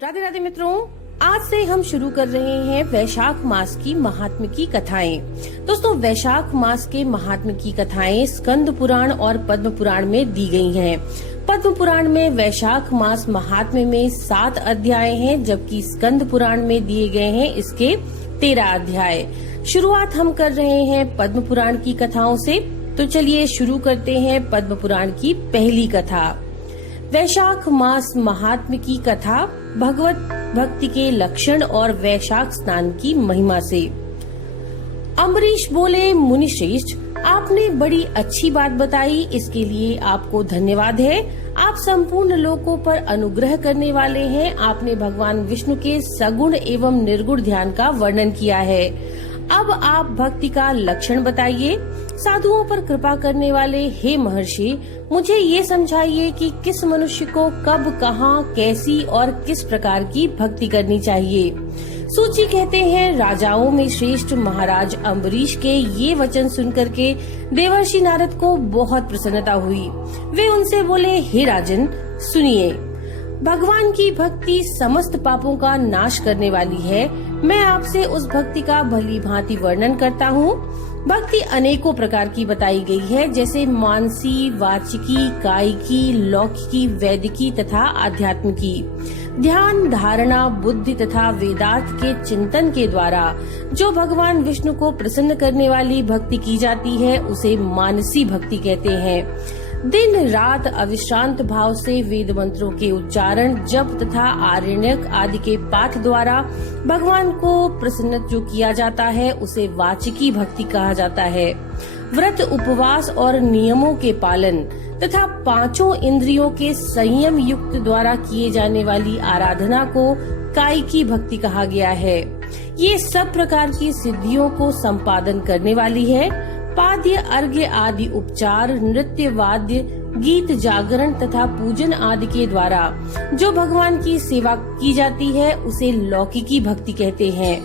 राधे राधे मित्रों, आज से हम शुरू कर रहे हैं वैशाख मास की महात्म्य की कथाएं। दोस्तों, वैशाख मास के महात्म्य की कथाएं स्कंद पुराण और पद्म पुराण में दी गई हैं। पद्म पुराण में वैशाख मास महात्म्य में 7 अध्याय हैं, जबकि स्कंद पुराण में दिए गए हैं इसके 13 अध्याय। शुरुआत हम कर रहे हैं पद्म पुराण की कथाओं से, तो चलिए शुरू करते हैं पद्म पुराण की पहली कथा। वैशाख मास महात्म्य की कथा भगवत भक्ति के लक्षण और वैशाख स्नान की महिमा से। अम्बरीश बोले, मुनि श्रेष्ठ, आपने बड़ी अच्छी बात बताई, इसके लिए आपको धन्यवाद है। आप संपूर्ण लोकों पर अनुग्रह करने वाले हैं। आपने भगवान विष्णु के सगुण एवं निर्गुण ध्यान का वर्णन किया है। अब आप भक्ति का लक्षण बताइए। साधुओं पर कृपा करने वाले हे महर्षि, मुझे ये समझाइए कि किस मनुष्य को कब, कहाँ, कैसी और किस प्रकार की भक्ति करनी चाहिए। सूची कहते हैं, राजाओं में श्रेष्ठ महाराज अम्बरीश के ये वचन सुनकर के देवर्षि नारद को बहुत प्रसन्नता हुई। वे उनसे बोले, हे राजन, सुनिए, भगवान की भक्ति समस्त पापों का नाश करने वाली है। मैं आपसे उस भक्ति का भली भांति वर्णन करता हूँ। भक्ति अनेकों प्रकार की बताई गई है, जैसे मानसी, वाचिकी, कायिकी, लौकिकी, वैदिकी तथा आध्यात्मिकी। ध्यान, धारणा, बुद्धि तथा वेदार्थ के चिंतन के द्वारा जो भगवान विष्णु को प्रसन्न करने वाली भक्ति की जाती है, उसे मानसी भक्ति कहते हैं। दिन रात अविश्रांत भाव से वेद मंत्रों के उच्चारण, जप तथा आरण्यक आदि के पाठ द्वारा भगवान को प्रसन्न जो किया जाता है, उसे वाचिकी भक्ति कहा जाता है। व्रत, उपवास और नियमों के पालन तथा 5 इंद्रियों के संयम युक्त द्वारा किए जाने वाली आराधना को कायिकी भक्ति कहा गया है। ये सब प्रकार की सिद्धियों को संपादन करने वाली है। पाद्य, अर्घ्य आदि उपचार, नृत्य, वाद्य, गीत, जागरण तथा पूजन आदि के द्वारा जो भगवान की सेवा की जाती है, उसे लौकिकी भक्ति कहते हैं।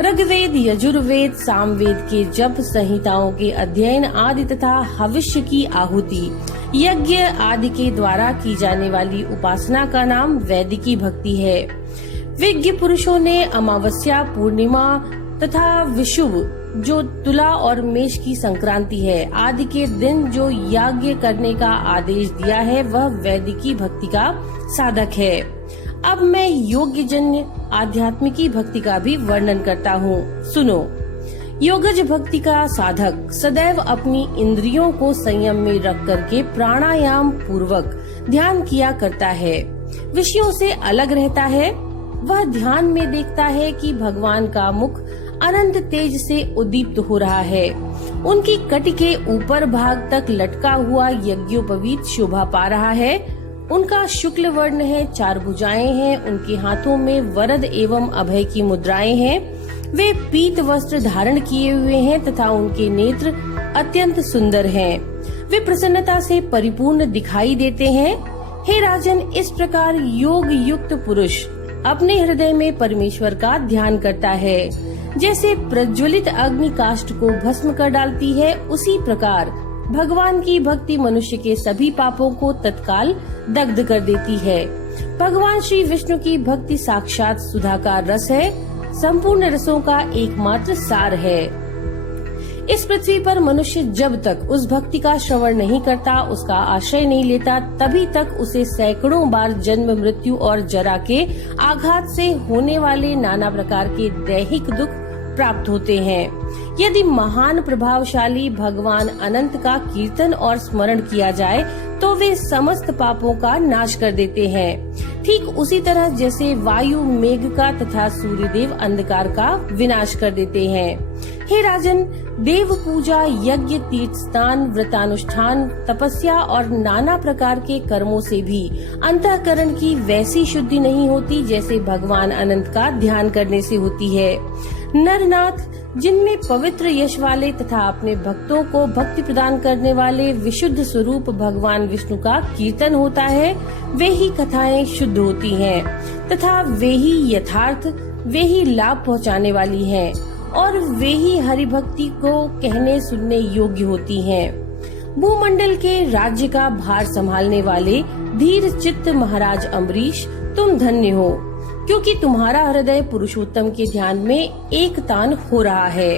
ऋग्वेद, यजुर्वेद, सामवेद के जप, संहिताओं के अध्ययन आदि तथा हविष्य की आहुति, यज्ञ आदि के द्वारा की जाने वाली उपासना का नाम वैदिकी भक्ति है। विज्ञ पुरुषों ने अमावस्या, पूर्णिमा तथा विषुव, जो तुला और मेष की संक्रांति है, आदि के दिन जो यज्ञ करने का आदेश दिया है, वह वैदिकी भक्ति का साधक है। अब मैं योग्य जन्य आध्यात्मिकी भक्ति का भी वर्णन करता हूँ, सुनो। योगज भक्ति का साधक सदैव अपनी इंद्रियों को संयम में रख करके प्राणायाम पूर्वक ध्यान किया करता है। विषयों से अलग रहता है। वह ध्यान में देखता है कि भगवान का मुख अनंत तेज से उद्दीप्त हो रहा है। उनकी कटी के ऊपर भाग तक लटका हुआ यज्ञोपवीत शोभा पा रहा है। उनका शुक्ल वर्ण है, 4 भुजाएं हैं। उनके हाथों में वरद एवं अभय की मुद्राएं हैं। वे पीत वस्त्र धारण किए हुए हैं तथा उनके नेत्र अत्यंत सुंदर हैं। वे प्रसन्नता से परिपूर्ण दिखाई देते हैं। हे राजन, इस प्रकार योग युक्त पुरुष अपने हृदय में परमेश्वर का ध्यान करता है। जैसे प्रज्वलित अग्नि काष्ठ को भस्म कर डालती है, उसी प्रकार भगवान की भक्ति मनुष्य के सभी पापों को तत्काल दग्ध कर देती है। भगवान श्री विष्णु की भक्ति साक्षात सुधा का रस है, संपूर्ण रसों का एकमात्र सार है। इस पृथ्वी पर मनुष्य जब तक उस भक्ति का श्रवण नहीं करता, उसका आश्रय नहीं लेता, तभी तक उसे सैकड़ों बार जन्म, मृत्यु और जरा के आघात से होने वाले नाना प्रकार के दैहिक दुख प्राप्त होते हैं। यदि महान प्रभावशाली भगवान अनंत का कीर्तन और स्मरण किया जाए, तो वे समस्त पापों का नाश कर देते हैं। ठीक उसी तरह जैसे वायु मेघ का तथा सूर्यदेव अंधकार का विनाश कर देते हैं। हे राजन, देव पूजा, यज्ञ, तीर्थ स्नान, व्रतानुष्ठान, तपस्या और नाना प्रकार के कर्मों से भी अंतःकरण की वैसी शुद्धि नहीं होती जैसे भगवान अनंत का ध्यान करने से होती है। नरनाथ, जिनमें पवित्र यश वाले तथा अपने भक्तों को भक्ति प्रदान करने वाले विशुद्ध स्वरूप भगवान विष्णु का कीर्तन होता है, वे ही कथाएं शुद्ध होती हैं तथा वे ही यथार्थ, वे ही लाभ पहुँचाने वाली हैं और वे ही हरि भक्ति को कहने सुनने योग्य होती हैं। भूमंडल के राज्य का भार संभालने वाले धीर चित्त महाराज अम्बरीश, तुम धन्य हो। क्योंकि तुम्हारा हृदय पुरुषोत्तम के ध्यान में एक तान हो रहा है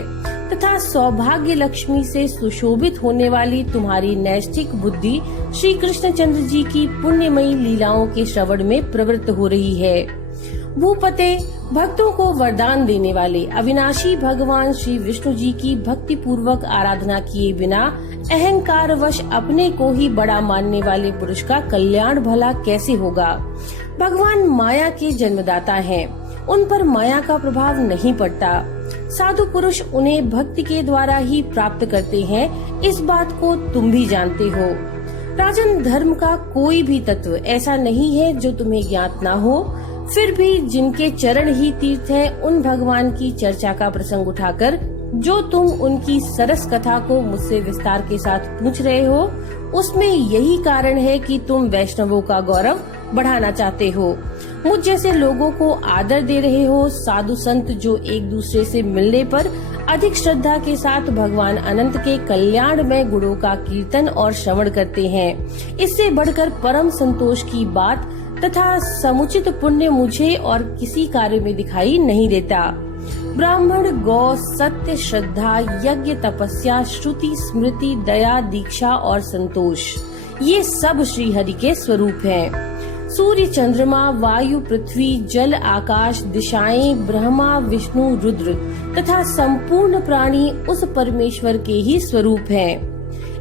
तथा सौभाग्य लक्ष्मी से सुशोभित होने वाली तुम्हारी नैष्ठिक बुद्धि श्री कृष्णचंद्र जी की पुण्यमयी लीलाओं के श्रवण में प्रवृत्त हो रही है। भूपते, भक्तों को वरदान देने वाले अविनाशी भगवान श्री विष्णु जी की भक्ति पूर्वक आराधना किए बिना अहंकार वश अपने को ही बड़ा मानने वाले पुरुष का कल्याण भला कैसे होगा। भगवान माया के जन्मदाता हैं, उन पर माया का प्रभाव नहीं पड़ता। साधु पुरुष उन्हें भक्ति के द्वारा ही प्राप्त करते हैं, इस बात को तुम भी जानते हो। राजन, धर्म का कोई भी तत्व ऐसा नहीं है जो तुम्हें ज्ञात ना हो। फिर भी जिनके चरण ही तीर्थ है, उन भगवान की चर्चा का प्रसंग उठाकर जो तुम उनकी सरस कथा को मुझसे विस्तार के साथ पूछ रहे हो, उसमें यही कारण है कि तुम वैष्णवों का गौरव बढ़ाना चाहते हो, मुझ जैसे लोगों को आदर दे रहे हो। साधु संत जो एक दूसरे से मिलने पर अधिक श्रद्धा के साथ भगवान अनंत के कल्याण में गुणों का कीर्तन और श्रवण करते हैं, इससे बढ़कर परम संतोष की बात तथा समुचित पुण्य मुझे और किसी कार्य में दिखाई नहीं देता। ब्राह्मण, गौ, सत्य, श्रद्धा, यज्ञ, तपस्या, श्रुति, स्मृति, दया, दीक्षा और संतोष, ये सब श्री हरि के स्वरूप हैं। सूर्य, चंद्रमा, वायु, पृथ्वी, जल, आकाश, दिशाएं, ब्रह्मा, विष्णु, रुद्र तथा संपूर्ण प्राणी उस परमेश्वर के ही स्वरूप हैं।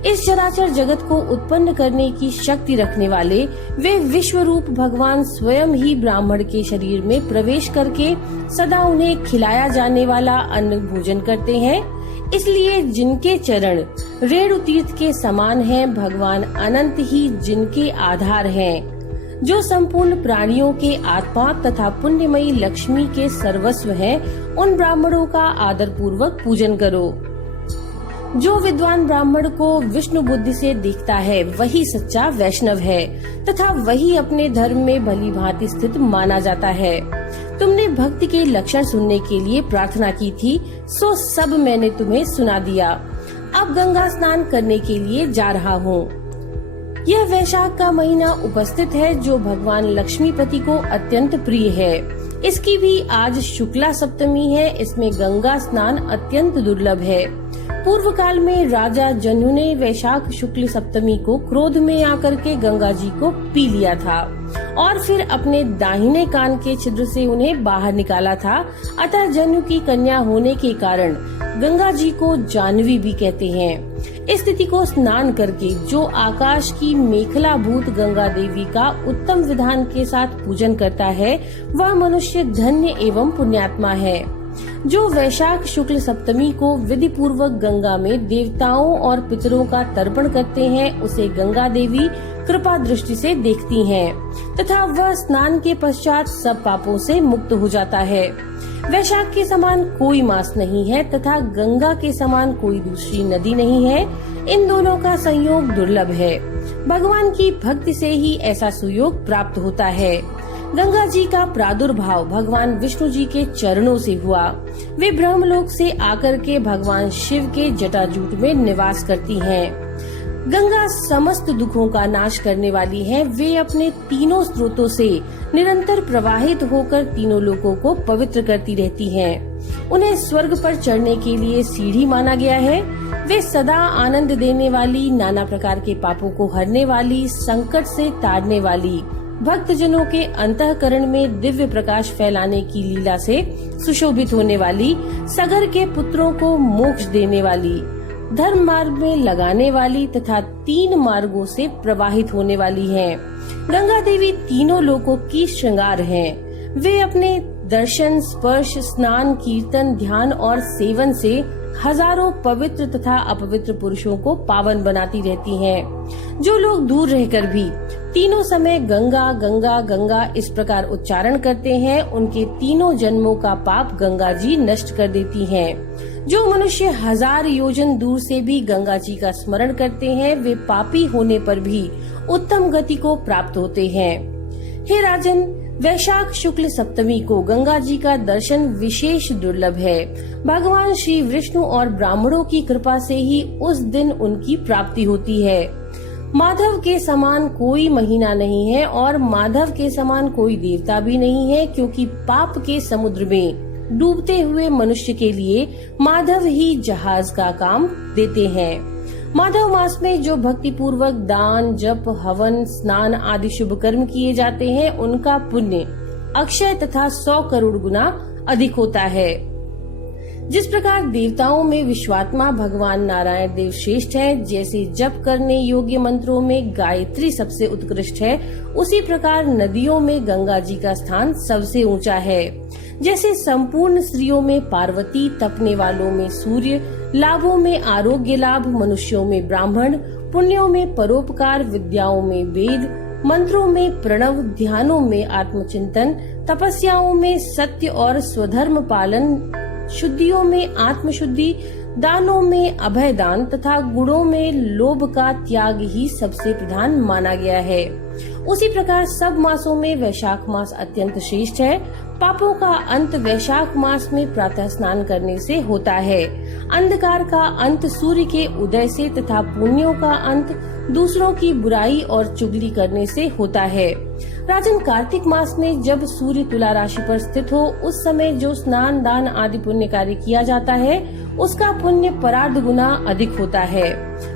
इस चराचर जगत को उत्पन्न करने की शक्ति रखने वाले वे विश्व रूप भगवान स्वयं ही ब्राह्मण के शरीर में प्रवेश करके सदा उन्हें खिलाया जाने वाला अन्न भोजन करते हैं। इसलिए जिनके चरण रेणु तीर्थ के समान हैं, भगवान अनंत ही जिनके आधार हैं, जो संपूर्ण प्राणियों के आत्मा तथा पुण्यमयी लक्ष्मी के सर्वस्व हैं, उन ब्राह्मणों का आदर पूर्वक पूजन करो। जो विद्वान ब्राह्मण को विष्णु बुद्धि से देखता है, वही सच्चा वैष्णव है तथा वही अपने धर्म में भली भांति स्थित माना जाता है। तुमने भक्ति के लक्षण सुनने के लिए प्रार्थना की थी, सो सब मैंने तुम्हें सुना दिया। अब गंगा स्नान करने के लिए जा रहा हूँ। यह वैशाख का महीना उपस्थित है, जो भगवान लक्ष्मीपति को अत्यंत प्रिय है। इसकी भी आज शुक्ला सप्तमी है। इसमें गंगा स्नान अत्यंत दुर्लभ है। पूर्व काल में राजा जन्यु ने वैशाख शुक्ल सप्तमी को क्रोध में आकर के गंगा जी को पी लिया था और फिर अपने दाहिने कान के छिद्र से उन्हें बाहर निकाला था। अतः जन्यु की कन्या होने के कारण गंगा जी को जानवी भी कहते हैं। इस तिथि को स्नान करके जो आकाश की मेखला भूत गंगा देवी का उत्तम विधान के साथ पूजन करता है, वह मनुष्य धन्य एवं पुण्यात्मा है। जो वैशाख शुक्ल सप्तमी को विधि पूर्वक गंगा में देवताओं और पितरों का तर्पण करते हैं, उसे गंगा देवी कृपा दृष्टि से देखती हैं तथा वह स्नान के पश्चात सब पापों से मुक्त हो जाता है। वैशाख के समान कोई मास नहीं है तथा गंगा के समान कोई दूसरी नदी नहीं है। इन दोनों का संयोग दुर्लभ है। भगवान की भक्ति से ही ऐसा सुयोग प्राप्त होता है। गंगा जी का प्रादुर्भाव भगवान विष्णु जी के चरणों से हुआ। वे ब्रह्मलोक से आकर के भगवान शिव के जटाजूट में निवास करती हैं। गंगा समस्त दुखों का नाश करने वाली है। वे अपने तीनों स्रोतों से निरंतर प्रवाहित होकर तीनों लोकों को पवित्र करती रहती हैं। उन्हें स्वर्ग पर चढ़ने के लिए सीढ़ी माना गया है। वे सदा आनंद देने वाली, नाना प्रकार के पापों को हरने वाली, संकट से तारने वाली, भक्तजनों के अंतःकरण में दिव्य प्रकाश फैलाने की लीला से सुशोभित होने वाली, सगर के पुत्रों को मोक्ष देने वाली, धर्म मार्ग में लगाने वाली तथा 3 मार्गों से प्रवाहित होने वाली हैं। गंगा देवी तीनों लोकों की श्रृंगार हैं। वे अपने दर्शन, स्पर्श, स्नान, कीर्तन, ध्यान और सेवन से हजारों पवित्र तथा अपवित्र पुरुषों को पावन बनाती रहती हैं। जो लोग दूर रहकर भी तीनों समय गंगा गंगा गंगा इस प्रकार उच्चारण करते हैं, उनके तीनों जन्मों का पाप गंगा जी नष्ट कर देती हैं। जो मनुष्य 1000 योजन दूर से भी गंगा जी का स्मरण करते हैं, वे पापी होने पर भी उत्तम गति को प्राप्त होते हैं। हे राजन, वैशाख शुक्ल सप्तमी को गंगा जी का दर्शन विशेष दुर्लभ है। भगवान श्री विष्णु और ब्राह्मणों की कृपा से ही उस दिन उनकी प्राप्ति होती है। माधव के समान कोई महीना नहीं है और माधव के समान कोई देवता भी नहीं है, क्योंकि पाप के समुद्र में डूबते हुए मनुष्य के लिए माधव ही जहाज का काम देते हैं। माधव मास में जो भक्ति पूर्वक दान, जप, हवन, स्नान आदि शुभ कर्म किए जाते हैं, उनका पुण्य अक्षय तथा 100 करोड़ गुना अधिक होता है। जिस प्रकार देवताओं में विश्वात्मा भगवान नारायण देव श्रेष्ठ है, जैसे जप करने योग्य मंत्रों में गायत्री सबसे उत्कृष्ट है, उसी प्रकार नदियों में गंगा जी का स्थान सबसे ऊंचा है। जैसे संपूर्ण स्त्रियों में पार्वती, तपने वालों में सूर्य, लाभों में आरोग्य लाभ, मनुष्यों में ब्राह्मण, पुण्यों में परोपकार, विद्याओं में वेद, मंत्रों में प्रणव, ध्यानों में आत्मचिंतन, तपस्याओं में सत्य और स्वधर्म पालन, शुद्धियों में आत्मशुद्धि, दानों में अभय दान तथा गुणों में लोभ का त्याग ही सबसे प्रधान माना गया है। उसी प्रकार सब मासों में वैशाख मास अत्यंत श्रेष्ठ है। पापों का अंत वैशाख मास में प्रातः स्नान करने से होता है। अंधकार का अंत सूर्य के उदय से तथा पुण्यों का अंत दूसरों की बुराई और चुगली करने से होता है। राजन, कार्तिक मास में जब सूर्य तुला राशि पर स्थित हो, उस समय जो स्नान, दान आदि पुण्य कार्य किया जाता है, उसका पुण्य परार्ध गुना अधिक होता है।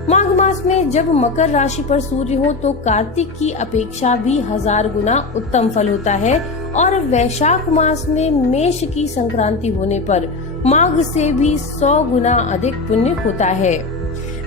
माघ मास में जब मकर राशि पर सूर्य हो, तो कार्तिक की अपेक्षा भी 1000 गुना उत्तम फल होता है और वैशाख मास में मेष की संक्रांति होने पर माघ से भी 100 गुना अधिक पुण्य होता है।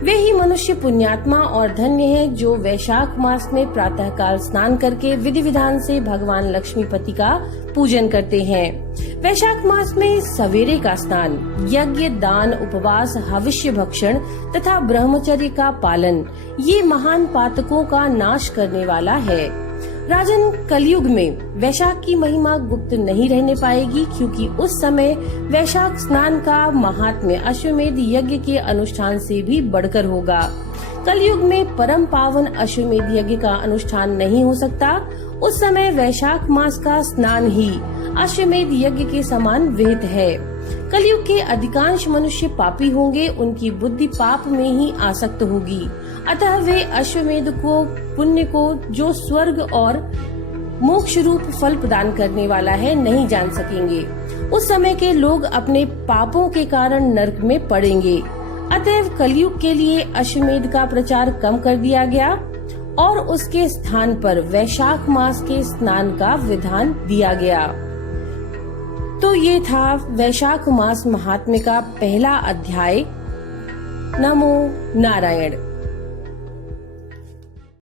वे ही मनुष्य पुण्यात्मा और धन्य हैं जो वैशाख मास में प्रातः काल स्नान करके विधि विधान से भगवान लक्ष्मीपति का पूजन करते हैं। वैशाख मास में सवेरे का स्नान, यज्ञ, दान, उपवास, हविष्य भक्षण तथा ब्रह्मचर्य का पालन ये महान पातकों का नाश करने वाला है। राजन, कलयुग में वैशाख की महिमा गुप्त नहीं रहने पाएगी, क्योंकि उस समय वैशाख स्नान का महात्म्य अश्वमेध यज्ञ के अनुष्ठान से भी बढ़कर होगा। कलयुग में परम पावन अश्वमेध यज्ञ का अनुष्ठान नहीं हो सकता। उस समय वैशाख मास का स्नान ही अश्वमेध यज्ञ के समान विहित है। कलयुग के अधिकांश मनुष्य पापी होंगे, उनकी बुद्धि पाप में ही आसक्त होगी, अतः वे अश्वमेध को, पुण्य को, जो स्वर्ग और मोक्ष रूप फल प्रदान करने वाला है, नहीं जान सकेंगे। उस समय के लोग अपने पापों के कारण नरक में पड़ेंगे। अतएव कलयुग के लिए अश्वमेध का प्रचार कम कर दिया गया और उसके स्थान पर वैशाख मास के स्नान का विधान दिया गया। तो ये था वैशाख मास महात्म्य का पहला अध्याय। नमो नारायण।